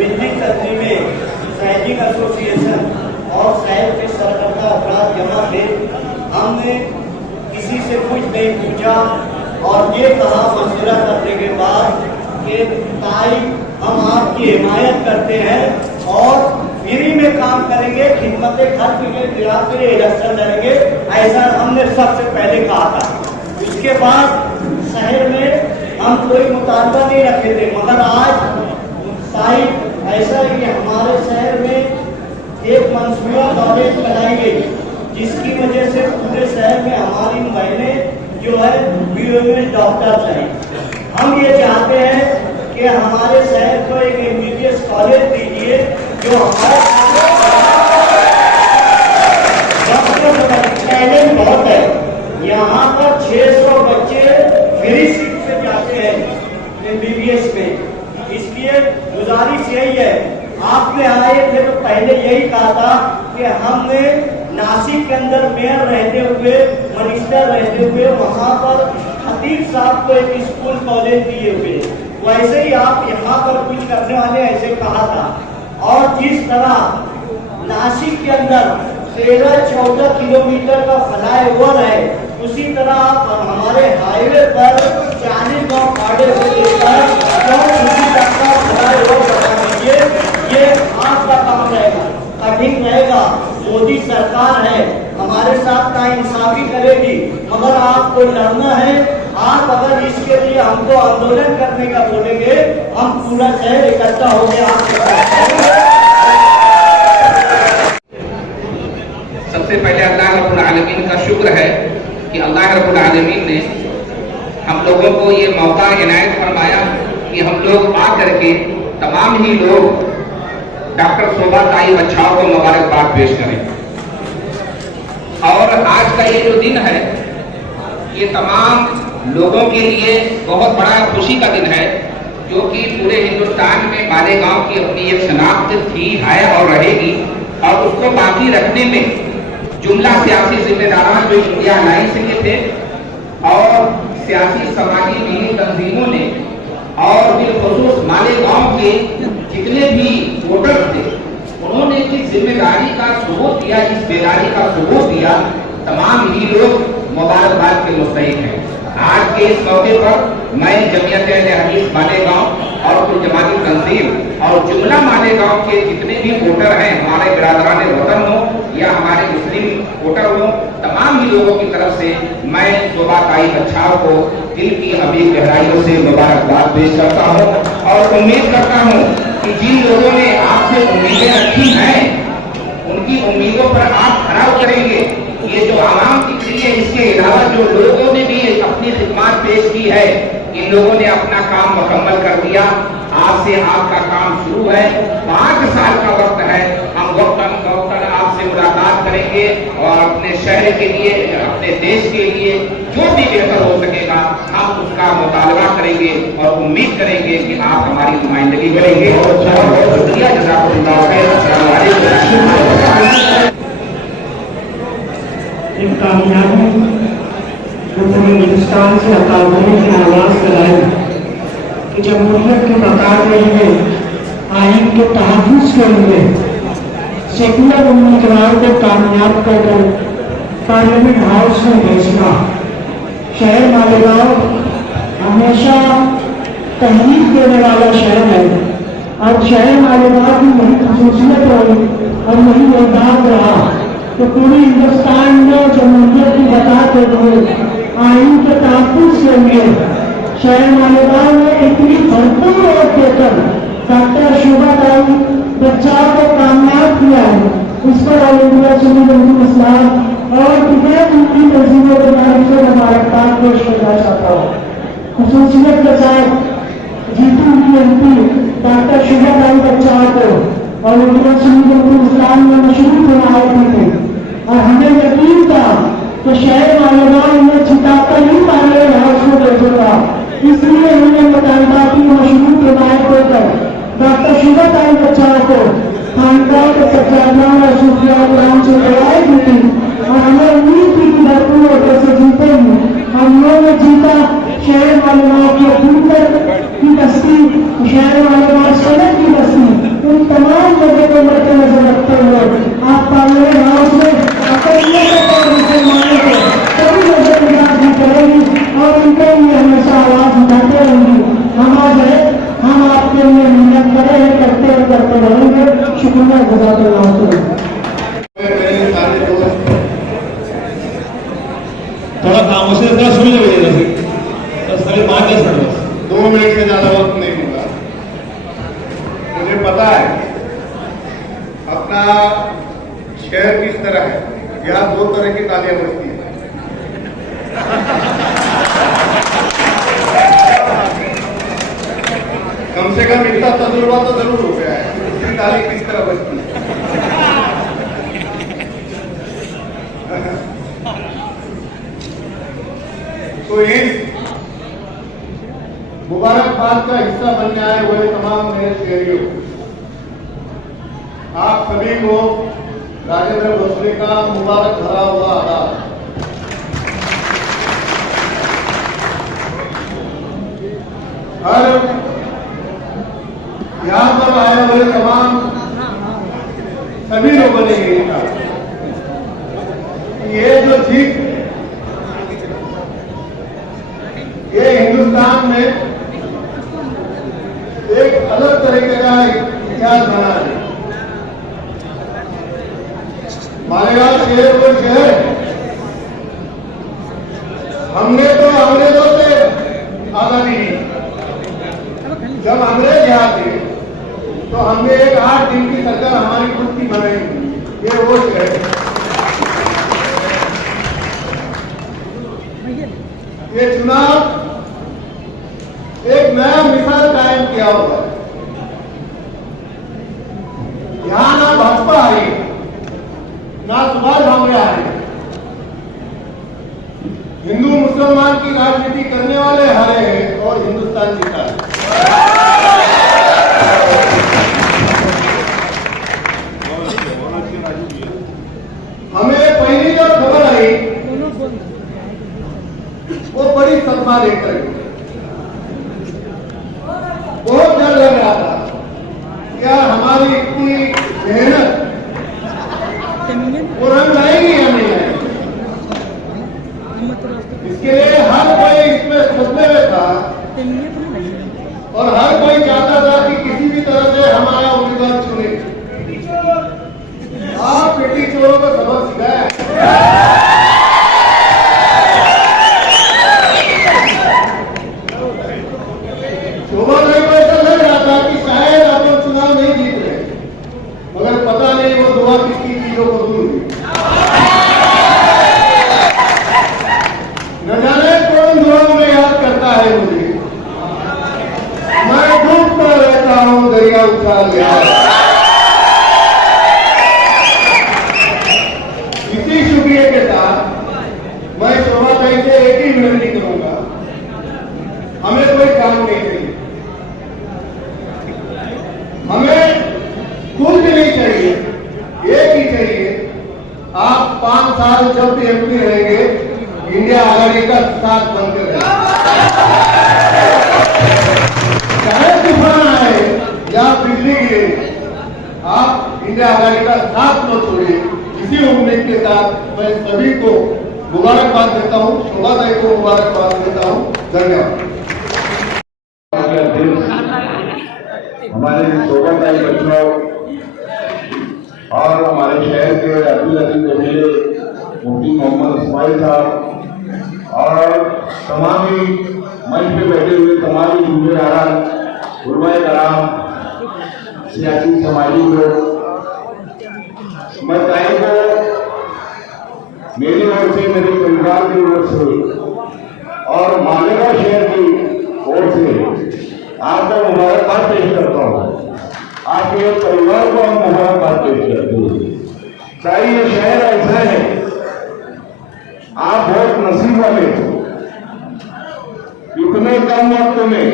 मिलनी तंजीमें, शहरी एसोसिएशन और शहर के सरकर्ता अफराद जमा थे। हमने किसी से कुछ नहीं पूछा और ये कहा मशवरा करने के बाद कि ताई हम आपकी हिमायत करते हैं और फ्री में काम करेंगे, खिदमत खर्च के बिना पे इलेक्शन लड़ेंगे, ऐसा हमने सबसे पहले कहा था। इसके बाद शहर में हम कोई मुतालबा नहीं रखे थे, मगर आज साहिब ऐसा है कि हमारे शहर में एक मंसूबा कॉलेज लगाई गई, जिसकी वजह से पूरे शहर में हमारी बहनें जो है बीएमएस डॉक्टर हैं। हम ये चाहते हैं कि हमारे शहर को एक एमबीबीएस कॉलेज दीजिए जो हमारे टैलेंट बहुत है। यहाँ पर 600 बच्चे फ्री सीट से जाते हैं एमबीबीएस में। इसलिए गुजारिश यही है, आपने आए थे तो पहले यही कहा था कि हमने नासिक के अंदर मेयर रहते हुए, मिनिस्टर रहते हुए वहाँ पर खतीब साहब को एक स्कूल कॉलेज दिए हुए, वैसे ही आप यहाँ पर कुछ करने वाले ऐसे कहा था। और जिस तरह नासिक के अंदर 13-14 किलोमीटर का फ्लाईओवर है, उसी तरह आप हमारे हाईवे पर 40 गाँव फाड़े से लेकर उसी तक का फ्लाईओवर बना दीजिए। ये आपका काम रहेगा, कठिन रहेगा। मोदी सरकार है, हमारे साथ नाइंसाफी करेगी, मगर आपको लड़ना है। आप अगर इसके लिए हमको आंदोलन करने का बोलेंगे, हम पूरा शहर इकट्ठा हो गया आपके साथ। सबसे पहले अल्लाह रब्बुल आलमीन का शुक्र है कि अल्लाह रब्बुल आलमीन ने हम लोगों को ये मौका इनायत फरमाया कि हम लोग आ करके तमाम ही लोग डॉक्टर शोभा ताई बच्चाओं को मुबारकबाद पेश करें। और आज का ये जो दिन है, ये तमाम लोगों के लिए बहुत बड़ा खुशी का दिन है, जो कि पूरे हिंदुस्तान में मालेगांव की अपनी एक शनाख्त थी, है और रहेगी। और उसको बाकी रखने में जुमला सियासी जिम्मेदारान जो इंडिया अलायंस के थे और सियासी समाजी दीनी तंजीमों ने और बिलखुसूस मालेगांव के जितने भी वोटर थे, उन्होंने इस जिम्मेदारी का सबूत दिया, इस बेदारी का सबूत दिया। तमाम ही लोग मुबारकबाद के मुस्तहिक हैं। आज के इस मौके पर मैं जमीयत अहले हदीस मालेगांव और कुल जमाती तंजीम और जुमला मालेगांव के जितने भी वोटर हैं, हमारे बिरादरान वतन हो या हमारे मुस्लिम वोटर हो, तमाम ही लोगों की तरफ से मैं शोभा ताई बच्चाओं को दिल की अभी गहराइयों से मुबारकबाद पेश करता हूँ और उम्मीद करता हूँ कि जिन लोगों ने आपसे उम्मीदें रखी हैं, उनकी उम्मीदों पर आप खरा उतरेंगे। ये जो आवाम दिख रही है, इसके अलावा जो लोगों ने भी अपनी खिदमत पेश की है, इन लोगों ने अपना काम मुकम्मल कर दिया। आज से आपका काम शुरू है, 5 साल का वक्त है। हम वक्तन आपसे मुलाकात करेंगे और अपने शहर के लिए, अपने देश के लिए जो भी बेहतर हो सकेगा, हम उसका मुतालबा करेंगे और उम्मीद करेंगे कि आप हमारी नुमाइंदगी करेंगे। बहुत शुक्रिया, जज़ाकुमुल्लाह खैर। एक कामयाबी जो पूरे हिंदुस्तान से हटाने की आवाज कराई कि जमहूरियत के बका के लिए, आइन के तहफ़्फ़ुज़ के लिए सेकुलर उम्मीदवार को कामयाब कर पार्लियामेंट हाउस में भेजना। शहर मालेगांव हमेशा तहरीक देने वाला शहर है और शहर मालेगांव की यही खसूसियत रही और यही निर्धार रहा तो पूरे हिंदुस्तान में जमहूरियत की बता के लिए, आइन के तहफ़्फ़ुज़ के लिए शहर मालेगांव में इतनी भरपूर वोट देकर डॉक्टर शोभा ताई बच्चाओं को कामयाब किया है। इस पर ऑल इंडिया सुन्नी इस्लाम और तमाम उनकी तंजीमों के नाम से मुबारकबाद पेश करना चाहता हूँ। खसूसियत के साथ जीती हुई एमपी डॉक्टर शोभा ताई बच्चाओं को ऑल इंडिया सुन्नी इस्लाम में मशहूर बनाए थे और हमें यकीन था कि शहर मालेगांव में जिताकर ही पार्लियामेंट हाउस को भेजेगा। इसलिए उन्होंने मुतालबा की मशहूर हिमायत देकर डॉक्टर शोभा ताई बच्चाओं को खानदान के सच्चाइयां और सूफियां से लड़ाई दी थी और हमें उम्मीद थी कि भरपूर वोटों से जीतेंगे। हम लोगों ने जीता। शहर मालेगांव की अपूर्व की बस्ती, शहर मालेगांव सड़क की बस्ती के लिए मेहनत करे हैं, करते रहेंगे। शुक्रिया, जज़ाकल्लाह। थोड़ा खामोशी से थोड़ा सुन लीजिए जैसे तो सारी 5-10 मिनट बस 2 मिनट से ज्यादा वक्त नहीं होगा। मुझे पता है अपना शहर किस तरह है। यहाँ 2 तरह की तालियां बजती है। कम से कम इतना तजुर्बा तो जरूर हो गया है इसकी ताली किस तरह बजती है। तो इस मुबारकबाद का हिस्सा बनने आए हुए तमाम मेरे शहरियों, आप सभी को राजेंद्र भोसले का मुबारक भरा हुआ आदाब। हर यहां पर आए हुए तमाम सभी लोगों ने यही कहा कि ये जो जीत ये हिंदुस्तान में एक अलग तरीके का इतिहास बना है। मालेगांव शहर को शहर हमने तो अंग्रेजों से आजादी ली। जब अंग्रेज यहाँ थे तो हमने एक 8 दिन की सरकार हमारी खुद की बनाई। ये वो शहर है। ये चुनाव एक नया मिसाल कायम किया हुआ है। यहां ना भाजपा आई ना सुभाष भामरे आए। हिंदू मुसलमान की राजनीति करने वाले हारे हैं और हिंदुस्तान जीता है। हमें पहली जो खबर आई वो बड़ी सदमा लेकर गई। बहुत डर लग रहा था क्या हमारी इतनी मेहनत वो रंग लाएगी या नहीं लाएगी। इसके लिए हर कोई इसमें सोचने में था और हर कोई चाहता था कि किसी भी तरह से हमारा उम्मीदवार चुने। आप बेटी चोरों को सबक सिखाया। शोभा भाई को ऐसा लग रहा था कि शायद अपन चुनाव नहीं जीत रहे, मगर पता नहीं वो दुआ किसकी चीजों को दूर हुई। न जाने कौन दुआओं में याद करता है मुझे। मैं डूबता रहता हूँ दरिया उछाल गया। इसी शुक्रिया के साथ मैं शोभा भाई से एक ही विनती करूंगा, हमें कोई काम नहीं चाहिए, हमें कुछ नहीं चाहिए, एक ही चाहिए। आप 5 साल जब भी एमपी रहेंगे इंडिया आघाड़ी का साथ बनकर रहेंगे। चाहे तूफान आए या बिजली गिरे, आप इंडिया आघाड़ी का साथ मत छोड़िए। इसी उम्मीद के साथ मैं सभी को मुबारकबाद देता हूँ, शोभा भाई को मुबारकबाद देता हूँ। धन्यवाद। हमारे शोभा भाई बच्चों और हमारे शहर के अब्दुल अजीज एमएलए मुफ्ती मोहम्मद इस्माइल साहब और तमाम ही मंच पे बैठे हुए तमाम ही जुम्मेदारान, उलमाए कराम, सियासी समाजी लोग, मतदाताओं को मेरी ओर से, मेरे परिवार की ओर से और मालेगांव शहर की ओर से आपको मुबारकबाद पेश करता हूँ। आपके परिवार को हम मुबारकबाद पेश करते हैं। चाहे ये शहर ऐसा है, आप बहुत नसीब वाले हो। इतने कम वक्त में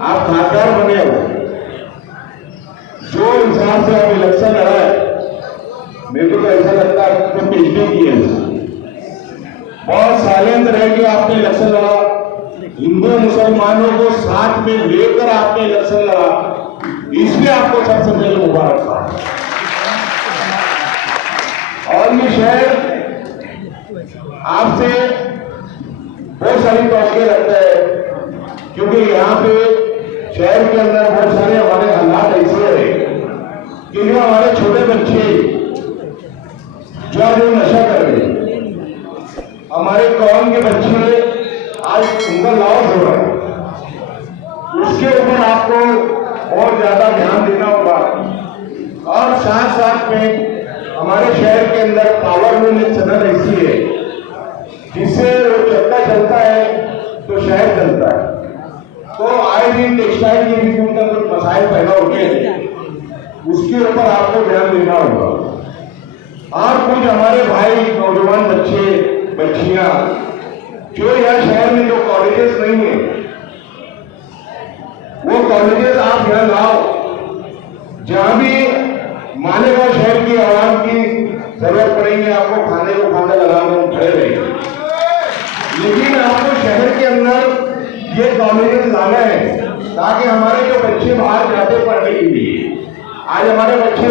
आप खासदार बने हो। जो हिसाब से आप इलेक्शन लड़ा है, मेरे को तो ऐसा लगता है कि पिछले किए बहुत सालेंद रह के आपने इलेक्शन लड़ा। हिंदू मुसलमानों को साथ में लेकर आपने इलेक्शन लड़ा, इसलिए आपको सबसे पहले मुबारकबाद। और ये शहर आपसे बहुत सारी तौकीर रखता है, क्योंकि यहाँ पे शहर के अंदर बहुत सारे हमारे हालात ऐसे है कि जो हमारे छोटे बच्चे जो आज नशा कर रहे हैं, हमारे कौम के बच्चे आज उनका लॉस हो रहा है, उसके ऊपर आपको और ज्यादा ध्यान देना होगा। और साथ साथ में हमारे शहर के अंदर पावर लूम एक सनद ऐसी है जिससे वो चक्का चलता है तो शहर चलता है। तो आए दिन टेक्सटाइल के भी उनका कुछ मसाइल पैदा होते हैं, उसके ऊपर आपको ध्यान देना होगा। और कुछ हमारे भाई नौजवान बच्चे बच्चियां जो यहाँ शहर में जो कॉलेजेस नहीं है, वो कॉलेजेस आप यहाँ लाओ जहां भी मालेगांव शहर की आवाम की जरूरत पड़ेगी, आपको खाने को खाना लगाने में खड़े रहेंगे। लेकिन आपको शहर के अंदर ये कॉलेजेस लाना है ताकि हमारे जो बच्चे बाहर जाते पढ़ने के लिए, आज हमारे बच्चे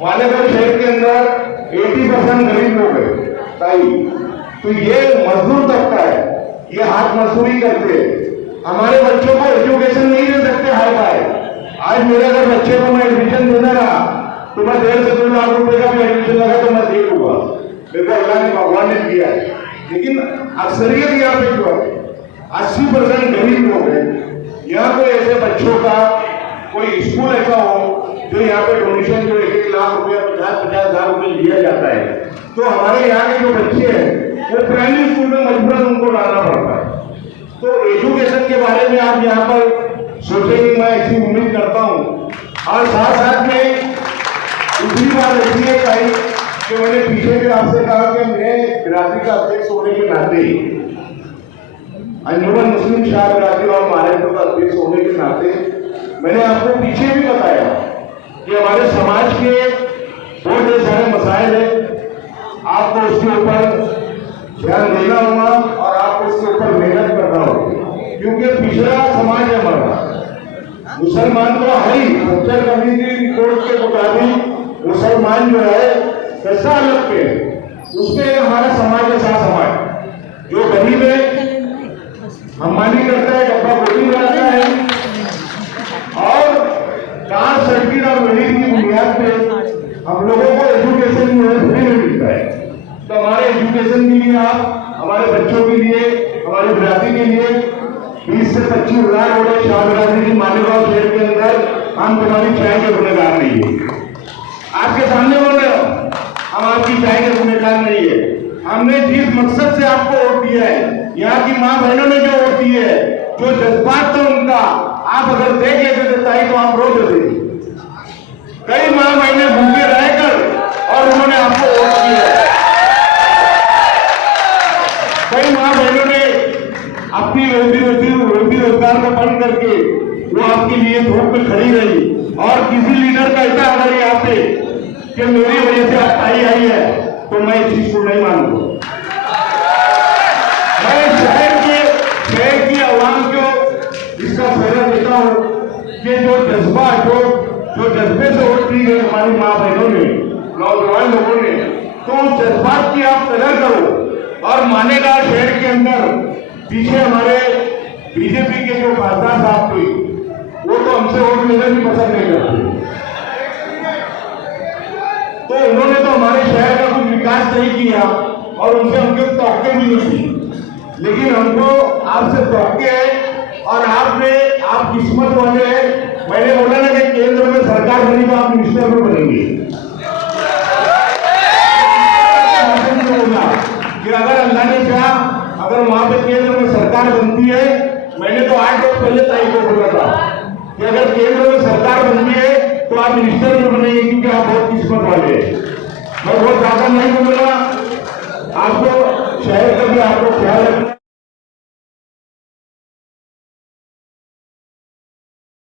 मालेगांव शहर के अंदर 80% गरीब लोग हैं ताई, तो ये मजदूर तबका है, ये हाथ मजदूरी करते हैं। हमारे बच्चों को एजुकेशन नहीं दे सकते हाई फाई। आज मेरे अगर बच्चे को मैं एडमिशन देना रहा तो मैं 1.5 से 2 लाख रुपए का भी एडमिशन लगा तो मैं दे दूंगा, मेरे को अल्लाह ने भगवान ने दिया है। लेकिन अक्सरियत यहाँ पे जो है 80% गरीब लोग हैं। यहाँ कोई ऐसे बच्चों का कोई स्कूल ऐसा हो जो यहाँ पे डोनेशन जो 1 लाख रुपया 50-50 हजार रुपये लिया जाता है, तो हमारे यहाँ के जो बच्चे हैं वो प्राइमरी स्कूल में मजबूरन उनको डालना पड़ता है। तो एजुकेशन के बारे में आप यहाँ पर सोचेंगे, मैं ऐसी उम्मीद करता हूँ। और साथ साथ में दूसरी बात ऐसी है कहीं कि मैंने पीछे भी आपसे कहा कि मैं बिरादरी का अध्यक्ष होने के नाते, अंजुमन मुस्लिम शाह बिरादरी और महाराष्ट्र का अध्यक्ष होने के नाते मैंने आपको पीछे भी बताया कि हमारे समाज के बहुत ढेर सारे मसाइल है, आपको उसके ऊपर ध्यान देना होगा और आपको उसके ऊपर मेहनत करना होगा। क्योंकि पिछड़ा समाज है हमारा, मुसलमान तो है ही, सोशल कम्युनिटी रिपोर्ट के मुताबिक मुसलमान जो है पैसा अलग पे, उसमें हमारा समाज ऐसा समाज जो गरीब है, हमारी करता है, डब्बा गोली बनाता है और कास्ट सर्टिफिकेट और मेरिट की बुनियाद पे हम लोगों को एजुकेशन जो है फ्री में मिलता है। तो हमारे एजुकेशन के लिए आप हमारे बच्चों के लिए, हमारी बिरादरी के लिए 20 से 25 लाख रुपए शाह बिरादरी की मालेगांव शहर के अंदर हम तुम्हारी चाय के गुनेगार नहीं है। आपके सामने बोल रहे हो, हम आपकी चाय के गुनेगार नहीं है। हमने जिस मकसद से आपको वोट दिया है, यहाँ की माँ बहनों ने जो वोट दी है, जो जज्बात था उनका, आप अगर देख लेते तो आप रो देते। कई माँ बहने भूखे रहकर और उन्होंने आपको वोट दिया है। कई माँ बहनों ने अपनी रोजी रोजगार को बंद करके वो आपके लिए धूप में खड़ी रही। और किसी लीडर का ऐसा अगर यहाँ पे कि मेरी वजह से आप आई है तो मैं इस चीज को नहीं मानूंगा। मैं शहर की आवाम को इसका फायदा देता हूँ कि जो जज्बा जो जज्बे से वोट दी गई हमारी माँ बहनों ने, नौजवान लोगों ने, तो उस जज्बात की आप कदर करो। और मालेगांव शहर के अंदर पीछे हमारे बीजेपी के जो खासदार साहब थे, वो तो हमसे वोट लेना भी पसंद नहीं करते, तो उन्होंने तो हमारे शहर का कुछ विकास नहीं किया और उनसे हमको तौके भी नहीं थी। लेकिन हमको आपसे तौके है और आप किस्मत वाले हैं। मैंने बोला ना कि केंद्र में सरकार बनी तो आप मिनिस्टर में बनेंगे। कि अगर अल्लाह ने चाहा, अगर वहां पे केंद्र में सरकार बनती है, मैंने तो 8 रोज पहले तारीख को बोला था कि अगर केंद्र में सरकार बनती है तो आप मिनिस्टर में बनेंगे, क्योंकि आप बहुत किस्मत वाले हैं। मैं बहुत ज्यादा नहीं बोलूंगा, आपको शहर का भी आपको ख्याल रखना।